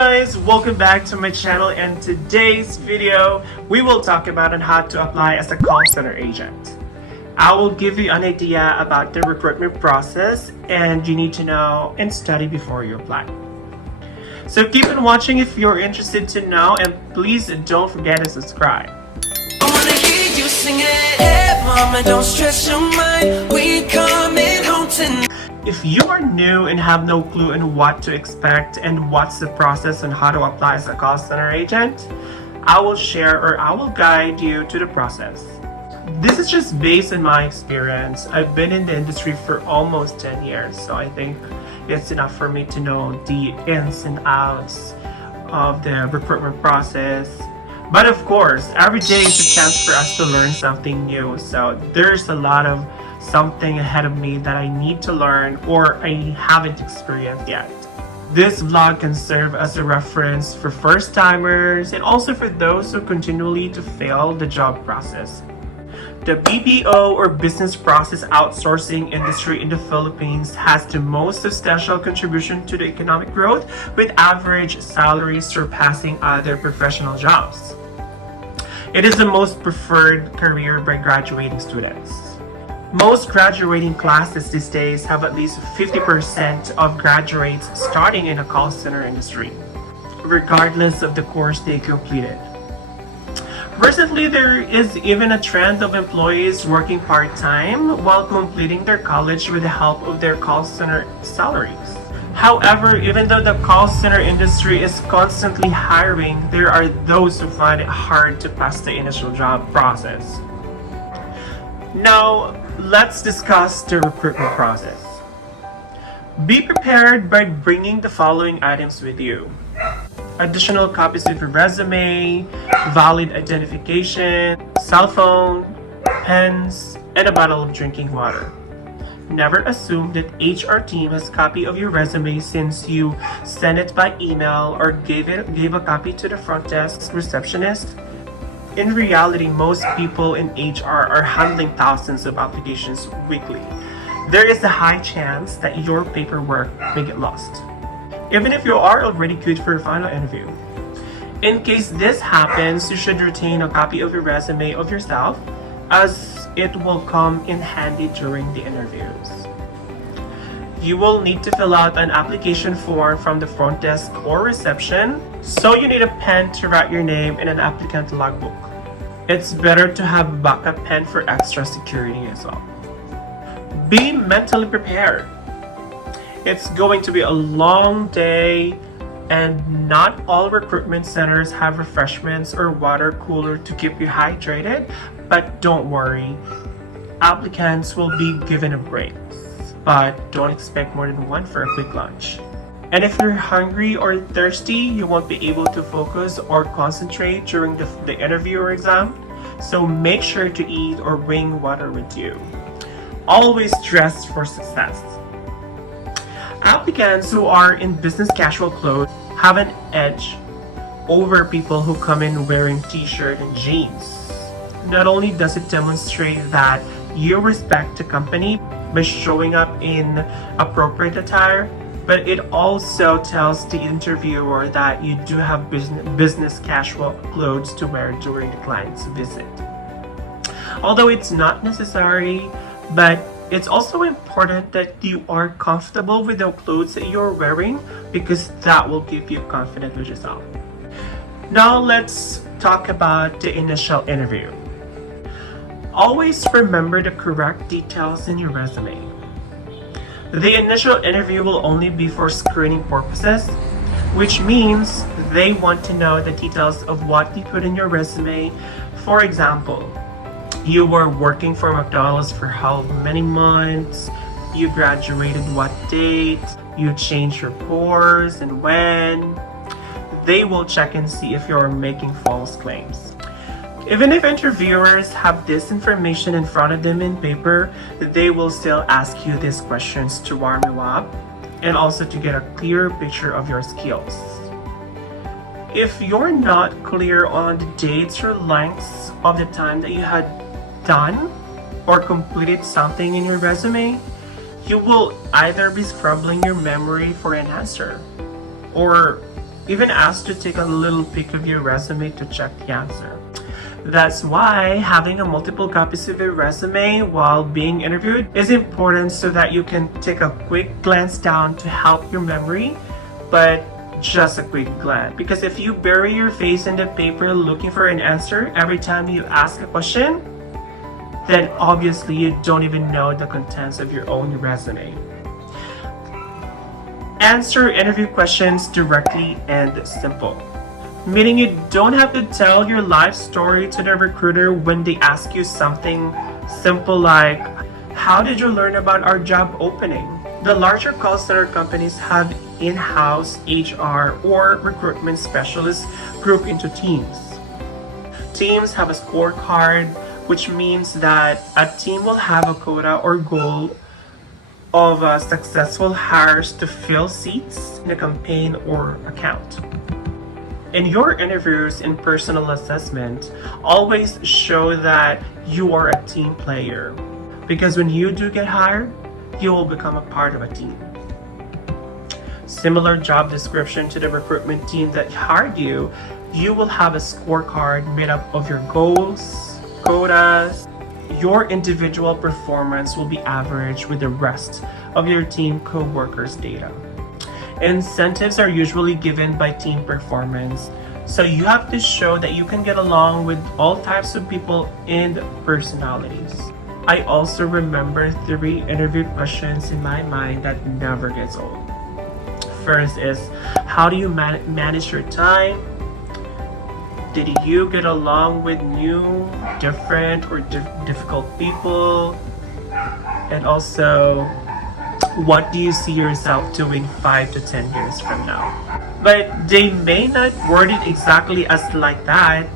guys, welcome back to my channel, and today's video we will talk about on how to apply as a call center agent. I will give you an idea about the recruitment process and you need to know and study before you apply. So keep on watching if you're interested to know, and please don't forget to subscribe. I wanna hear you sing it. Hey, mama, don't stress your mind. We coming home tonight. If you are new and have no clue on what to expect and what's the process on how to apply as a call center agent, I will share or I will guide you to the process. This is just based on my experience. I've been in the industry for almost 10 years, so I think it's enough for me to know the ins and outs of the recruitment process. But of course, every day is a chance for us to learn something new, so there's a lot of something ahead of me that I need to learn or I haven't experienced yet. This vlog can serve as a reference for first timers and also for those who continually to fail the job process. The BPO or business process outsourcing industry in the Philippines has the most substantial contribution to the economic growth, with average salaries surpassing other professional jobs. It is the most preferred career by graduating students. Most graduating classes these days have at least 50% of graduates starting in a call center industry, regardless of the course they completed. Recently, there is even a trend of employees working part-time while completing their college with the help of their call center salaries. However, even though the call center industry is constantly hiring, there are those who find it hard to pass the initial job process. Now, let's discuss the recruitment process. Be prepared by bringing the following items with you: additional copies of your resume, valid identification, cell phone, pens, and a bottle of drinking water. Never assume that HR team has a copy of your resume since you sent it by email or gave a copy to the front desk receptionist. In reality, most people in HR are handling thousands of applications weekly. There is a high chance that your paperwork may get lost, even if you are already good for your final interview. In case this happens, you should retain a copy of your resume of yourself, as it will come in handy during the interviews. You will need to fill out an application form from the front desk or reception, so you need a pen to write your name in an applicant logbook. It's better to have a backup pen for extra security as well. Be mentally prepared. It's going to be a long day, and not all recruitment centers have refreshments or water cooler to keep you hydrated, but don't worry, applicants will be given a break, but don't expect more than one for a quick lunch. And if you're hungry or thirsty, you won't be able to focus or concentrate during the interview or exam, so make sure to eat or bring water with you. Always dress for success. Applicants who are in business casual clothes have an edge over people who come in wearing t-shirt and jeans. Not only does it demonstrate that you respect the company by showing up in appropriate attire, but it also tells the interviewer that you do have business casual clothes to wear during the client's visit. Although it's not necessary, but it's also important that you are comfortable with the clothes that you're wearing, because that will give you confidence with yourself. Now let's talk about the initial interview. Always remember the correct details in your resume. The initial interview will only be for screening purposes, which means they want to know the details of what you put in your resume. For example, you were working for McDonald's for how many months, you graduated what date, you changed your course and when. They will check and see if you're making false claims. Even if interviewers have this information in front of them in paper, they will still ask you these questions to warm you up and also to get a clear picture of your skills. If you're not clear on the dates or lengths of the time that you had done or completed something in your resume, you will either be scrambling your memory for an answer, or even ask to take a little peek of your resume to check the answer. That's why having a multiple copies of your resume while being interviewed is important, so that you can take a quick glance down to help your memory, but just a quick glance. Because if you bury your face in the paper looking for an answer every time you ask a question, then obviously you don't even know the contents of your own resume. Answer interview questions directly and simple. Meaning you don't have to tell your life story to the recruiter when they ask you something simple like, how did you learn about our job opening? The larger call center companies have in-house HR or recruitment specialists grouped into teams. Teams have a scorecard, which means that a team will have a quota or goal of successful hires to fill seats in a campaign or account. In your interviews and personal assessment, always show that you are a team player, because when you do get hired, you will become a part of a team. Similar job description to the recruitment team that hired you, you will have a scorecard made up of your goals, quotas. Your individual performance will be averaged with the rest of your team co-workers' data. Incentives are usually given by team performance, so you have to show that you can get along with all types of people and personalities. I also remember 3 interview questions in my mind that never gets old. First is, how do you manage your time? Did you get along with new, different, or difficult people? And also, what do you see yourself doing 5 to 10 years from now? But they may not word it exactly as like that,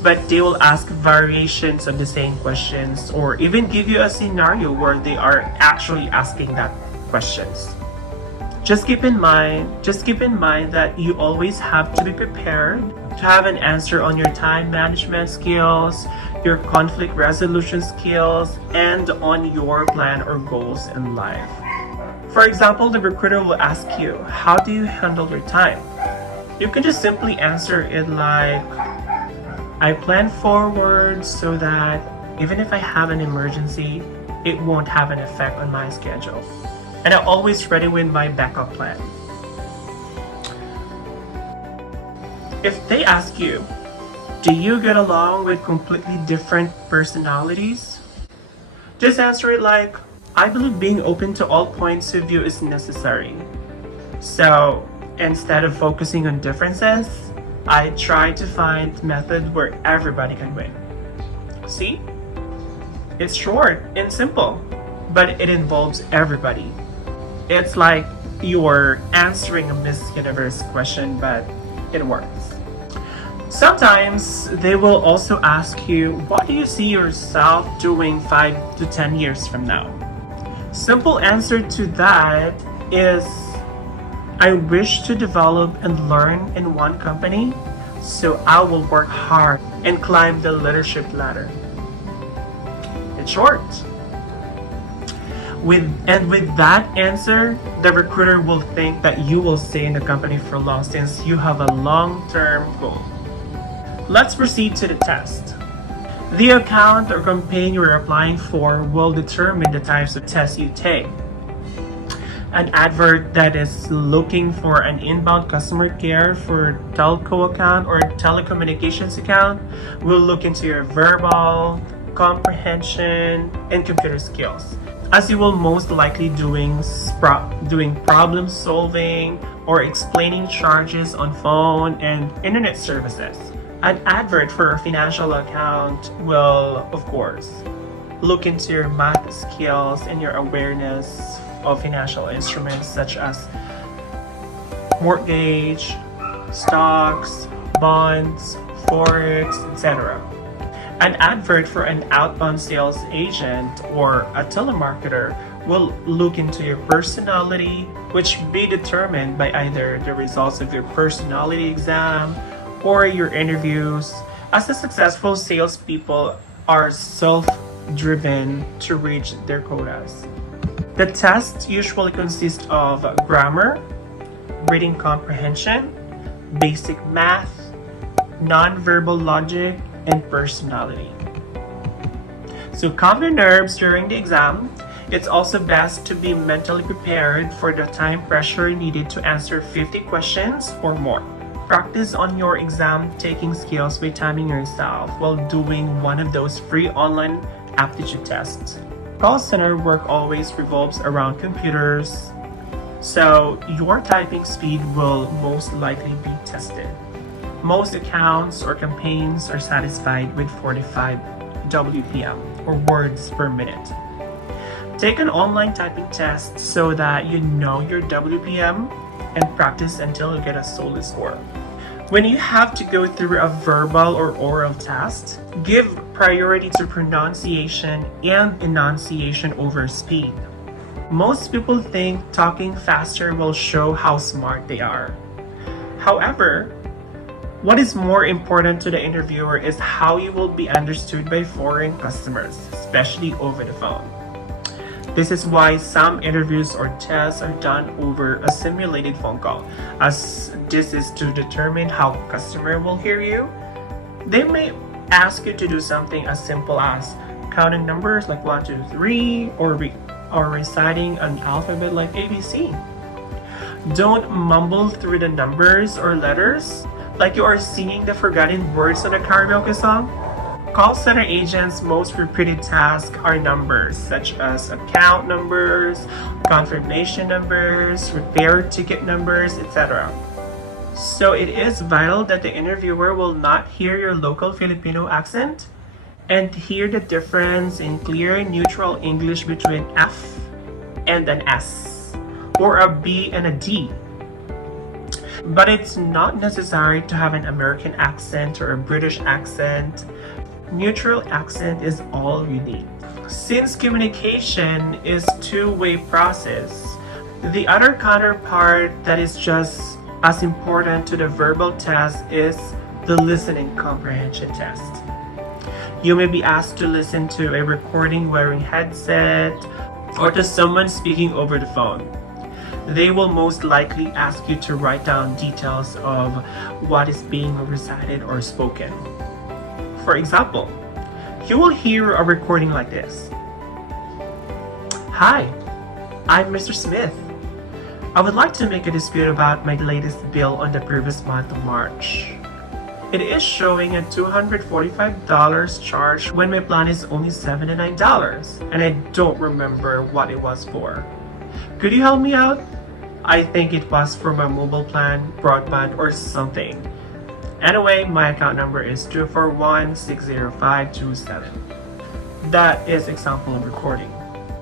but they will ask variations of the same questions, or even give you a scenario where they are actually asking that questions. Just keep in mind that you always have to be prepared to have an answer on your time management skills, your conflict resolution skills, and on your plan or goals in life. For example, the recruiter will ask you, how do you handle your time? You can just simply answer it like, I plan forward so that even if I have an emergency, it won't have an effect on my schedule. And I'm always ready with my backup plan. If they ask you, do you get along with completely different personalities? Just answer it like, I believe being open to all points of view is necessary. So instead of focusing on differences, I try to find method where everybody can win. See? It's short and simple, but it involves everybody. It's like you're answering a Miss Universe question, but it works. Sometimes they will also ask you, what do you see yourself doing 5 to 10 years from now? Simple answer to that is, I wish to develop and learn in one company, so I will work hard and climb the leadership ladder. It's short. With that answer, the recruiter will think that you will stay in the company for long since you have a long-term goal. Let's proceed to the test. The account or campaign you're applying for will determine the types of tests you take. An advert that is looking for an inbound customer care for telco account or telecommunications account will look into your verbal, comprehension, and computer skills, as you will most likely doing problem solving or explaining charges on phone and internet services. An advert for a financial account will, of course, look into your math skills and your awareness of financial instruments such as mortgage, stocks, bonds, forex, etc. An advert for an outbound sales agent or a telemarketer will look into your personality, which be determined by either the results of your personality exam or your interviews, as the successful salespeople are self-driven to reach their quotas. The test usually consists of grammar, reading comprehension, basic math, non-verbal logic, and personality. So calm your nerves during the exam. It's also best to be mentally prepared for the time pressure needed to answer 50 questions or more. Practice on your exam taking skills by timing yourself while doing one of those free online aptitude tests. Call center work always revolves around computers, so your typing speed will most likely be tested. Most accounts or campaigns are satisfied with 45 WPM or words per minute. Take an online typing test so that you know your WPM and practice until you get a solid score. When you have to go through a verbal or oral test, give priority to pronunciation and enunciation over speed. Most people think talking faster will show how smart they are. However, what is more important to the interviewer is how you will be understood by foreign customers, especially over the phone. This is why some interviews or tests are done over a simulated phone call, as this is to determine how customer will hear you. They may ask you to do something as simple as counting numbers like 1, 2, 3, or reciting an alphabet like ABC. Don't mumble through the numbers or letters like you are singing the forgotten words on a karaoke song. Call center agents' most repeated tasks are numbers such as account numbers, confirmation numbers, repair ticket numbers, etc. So it is vital that the interviewer will not hear your local Filipino accent and hear the difference in clear neutral English between F and an S or a B and a D. But it's not necessary to have an American accent or a British accent. Neutral accent is all you need. Since communication is two-way process, the other counterpart that is just as important to the verbal test is the listening comprehension test. You may be asked to listen to a recording wearing headset or to someone speaking over the phone. They will most likely ask you to write down details of what is being recited or spoken. For example, you will hear a recording like this. Hi, I'm Mr. Smith. I would like to make a dispute about my latest bill on the previous month of March. It is showing a $245 charge when my plan is only $79, and I don't remember what it was for. Could you help me out? I think it was for my mobile plan, broadband, or something. Anyway, my account number is 241-60527. That is example of recording.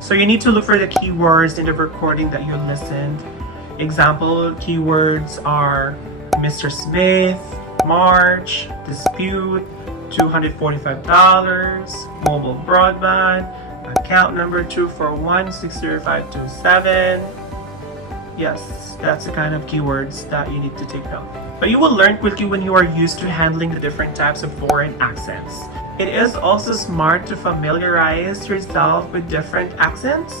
So you need to look for the keywords in the recording that you listened. Example keywords are Mr. Smith, March, dispute, $245, mobile broadband, account number 241-60527. Yes, that's the kind of keywords that you need to take note. But you will learn quickly when you are used to handling the different types of foreign accents. It is also smart to familiarize yourself with different accents.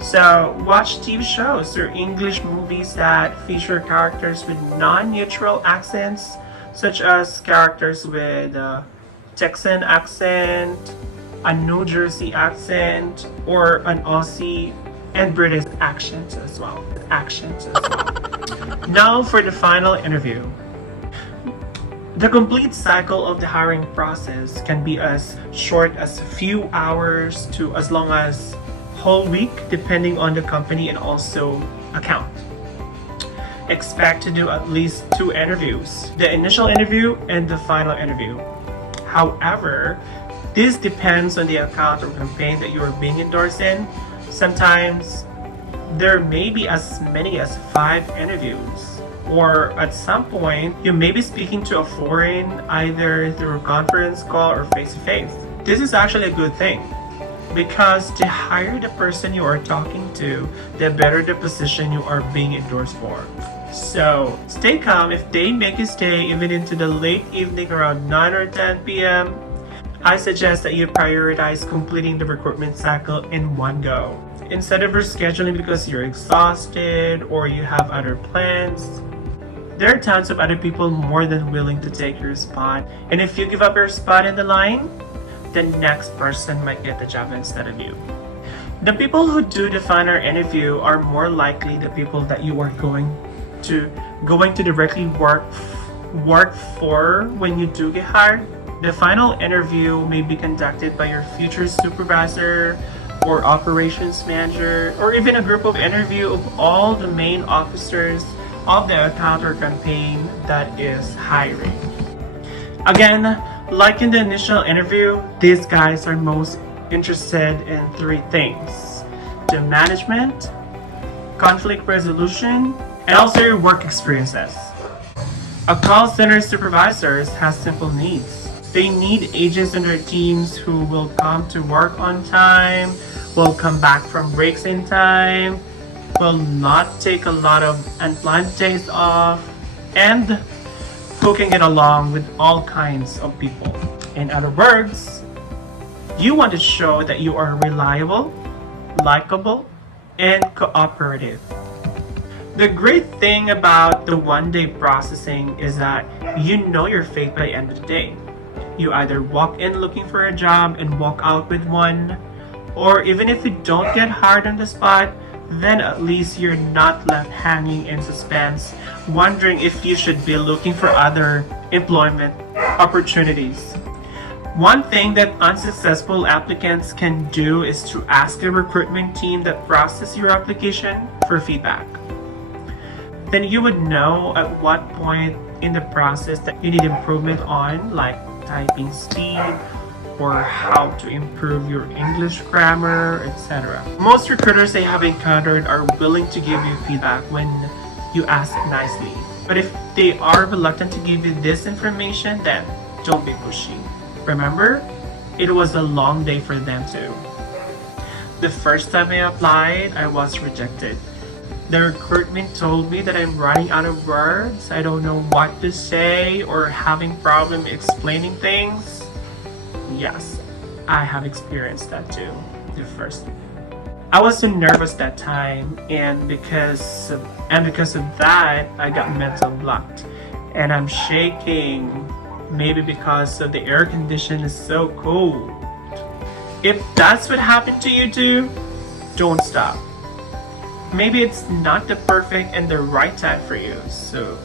So watch TV shows or English movies that feature characters with non-neutral accents, such as characters with a Texan accent, a New Jersey accent, or an Aussie and British accent as well. Now for the final interview. The complete cycle of the hiring process can be as short as a few hours to as long as whole week, depending on the company and also account. Expect to do at least 2 interviews, the initial interview and the final interview. However, this depends on the account or campaign that you are being endorsed in. Sometimes there may be as many as 5 interviews, or at some point you may be speaking to a foreign either through a conference call or face-to-face. This is actually a good thing because the higher the person you are talking to, the better the position you are being endorsed for. So stay calm if they make you stay even into the late evening around 9 or 10 p.m. I suggest that you prioritize completing the recruitment cycle in one go, instead of rescheduling because you're exhausted or you have other plans. There are tons of other people more than willing to take your spot, and if you give up your spot in the line, the next person might get the job instead of you. The people who do the final interview are more likely the people that you are going to directly work for when you do get hired. The final interview may be conducted by your future supervisor or operations manager, or even a group of interview of all the main officers of the account or campaign that is hiring. Again, like in the initial interview, these guys are most interested in three things: the management, conflict resolution, and also your work experiences. A call center supervisor has simple needs. They need agents in their teams who will come to work on time, will come back from breaks in time, will not take a lot of unplanned days off, and who can get along with all kinds of people. In other words, you want to show that you are reliable, likable, and cooperative. The great thing about the one-day processing is that you know your fate by the end of the day. You either walk in looking for a job and walk out with one, or even if you don't get hired on the spot, then at least you're not left hanging in suspense, wondering if you should be looking for other employment opportunities. One thing that unsuccessful applicants can do is to ask a recruitment team that processes your application for feedback. Then you would know at what point in the process that you need improvement on, like typing speed, or how to improve your English grammar, etc. Most recruiters I have encountered are willing to give you feedback when you ask nicely. But if they are reluctant to give you this information, then don't be pushy. Remember, it was a long day for them too. The first time I applied, I was rejected. The recruitment told me that I'm running out of words, I don't know what to say, or having problem explaining things. Yes, I have experienced that too. The first. I was so nervous that time, and because of that, I got mental blocked, and I'm shaking. Maybe because of the air condition is so cold. If that's what happened to you too, don't stop. Maybe it's not the perfect and the right time for you, so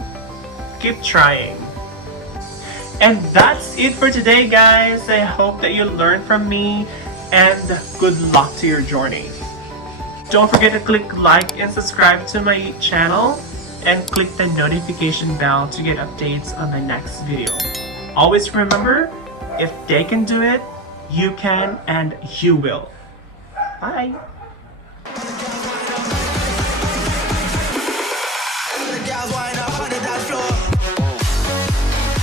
keep trying. And that's it for today, guys. I hope that you learned from me, and good luck to your journey. Don't forget to click like and subscribe to my channel, and click the notification bell to get updates on my next video. Always remember, if they can do it, you can and you will. Bye!